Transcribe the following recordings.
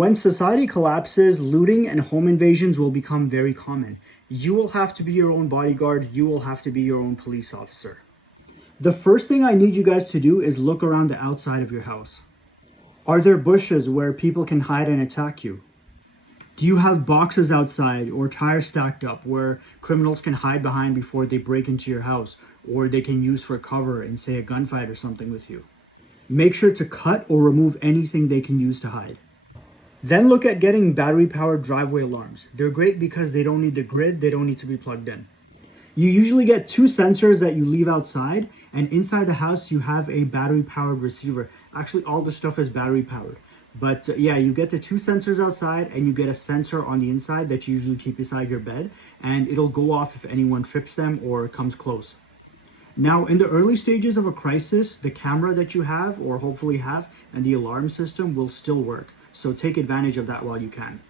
When society collapses, looting and home invasions will become very common. You will have to be your own bodyguard. You will have to be your own police officer. The first thing I need you guys to do is look around the outside of your house. Are there bushes where people can hide and attack you? Do you have boxes outside or tires stacked up where criminals can hide behind before they break into your house, or they can use for cover in, say, a gunfight or something with you? Make sure to cut or remove anything they can use to hide. Then look at getting battery-powered driveway alarms. They're great because they don't need the grid, they don't need to be plugged in. You usually get 2 sensors that you leave outside, and inside the house you have a battery-powered receiver. Actually, all this stuff is battery-powered. But yeah, you get the 2 sensors outside, and you get a sensor on the inside that you usually keep beside your bed, and it'll go off if anyone trips them or comes close. Now, in the early stages of a crisis, the camera that you have, or hopefully have, and the alarm system will still work. So take advantage of that while you can.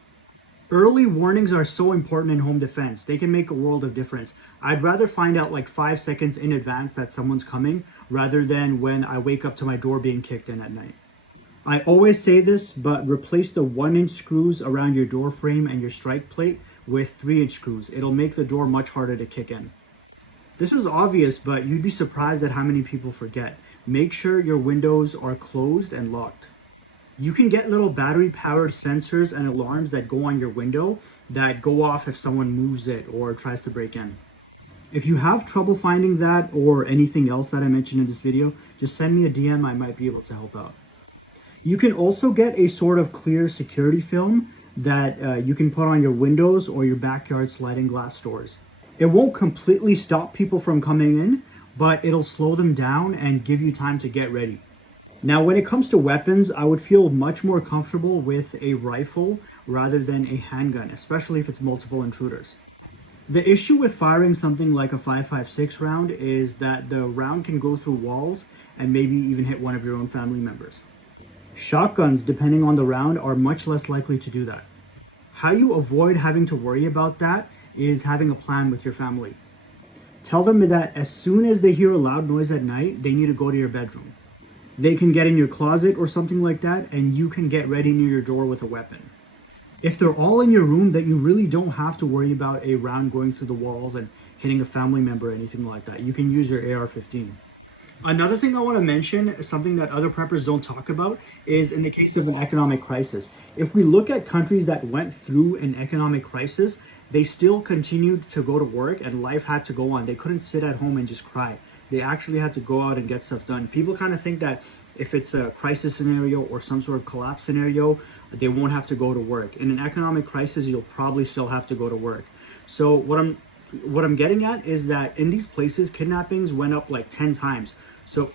Early warnings are so important in home defense. They can make a world of difference. I'd rather find out like 5 seconds in advance that someone's coming rather than when I wake up to my door being kicked in at night. I always say this, but replace the 1-inch screws around your door frame and your strike plate with 3-inch screws. It'll make the door much harder to kick in. This is obvious, but you'd be surprised at how many people forget. Make sure your windows are closed and locked. You can get little battery-powered sensors and alarms that go on your window that go off if someone moves it or tries to break in. If you have trouble finding that or anything else that I mentioned in this video, just send me a DM. I might be able to help out. You can also get a sort of clear security film that you can put on your windows or your backyard sliding glass doors. It won't completely stop people from coming in, but it'll slow them down and give you time to get ready. Now, when it comes to weapons, I would feel much more comfortable with a rifle rather than a handgun, especially if it's multiple intruders. The issue with firing something like a 5.56 round is that the round can go through walls and maybe even hit one of your own family members. Shotguns, depending on the round, are much less likely to do that. How you avoid having to worry about that is having a plan with your family. Tell them that as soon as they hear a loud noise at night, they need to go to your bedroom. They can get in your closet or something like that, and you can get ready near your door with a weapon. If they're all in your room, then you really don't have to worry about a round going through the walls and hitting a family member or anything like that. You can use your AR-15. Another thing I want to mention, something that other preppers don't talk about, is in the case of an economic crisis. If we look at countries that went through an economic crisis, they still continued to go to work and life had to go on. They couldn't sit at home and just cry. They actually had to go out and get stuff done. People kind of think that if it's a crisis scenario or some sort of collapse scenario, they won't have to go to work. In an economic crisis, you'll probably still have to go to work. So what I'm getting at is that in these places, kidnappings went up like 10 times. So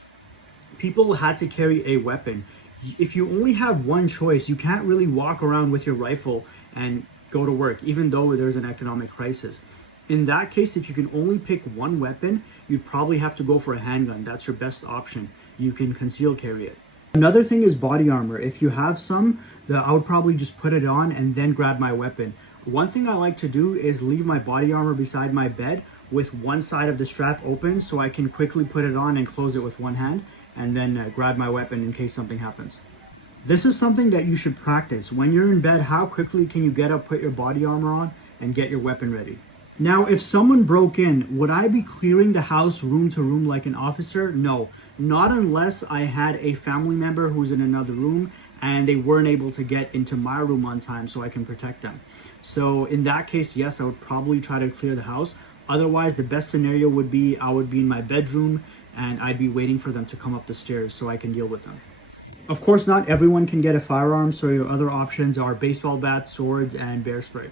people had to carry a weapon. If you only have one choice, you can't really walk around with your rifle and go to work, even though there's an economic crisis. In that case, if you can only pick one weapon, you'd probably have to go for a handgun. That's your best option. You can conceal carry it. Another thing is body armor. If you have some, I would probably just put it on and then grab my weapon. One thing I like to do is leave my body armor beside my bed with one side of the strap open so I can quickly put it on and close it with one hand and then grab my weapon in case something happens. This is something that you should practice. When you're in bed, how quickly can you get up, put your body armor on, and get your weapon ready? Now, if someone broke in, would I be clearing the house room to room like an officer? No, not unless I had a family member who's in another room and they weren't able to get into my room on time so I can protect them. So in that case, yes, I would probably try to clear the house. Otherwise, the best scenario would be I would be in my bedroom and I'd be waiting for them to come up the stairs so I can deal with them. Of course, not everyone can get a firearm, so your other options are baseball bats, swords, and bear spray.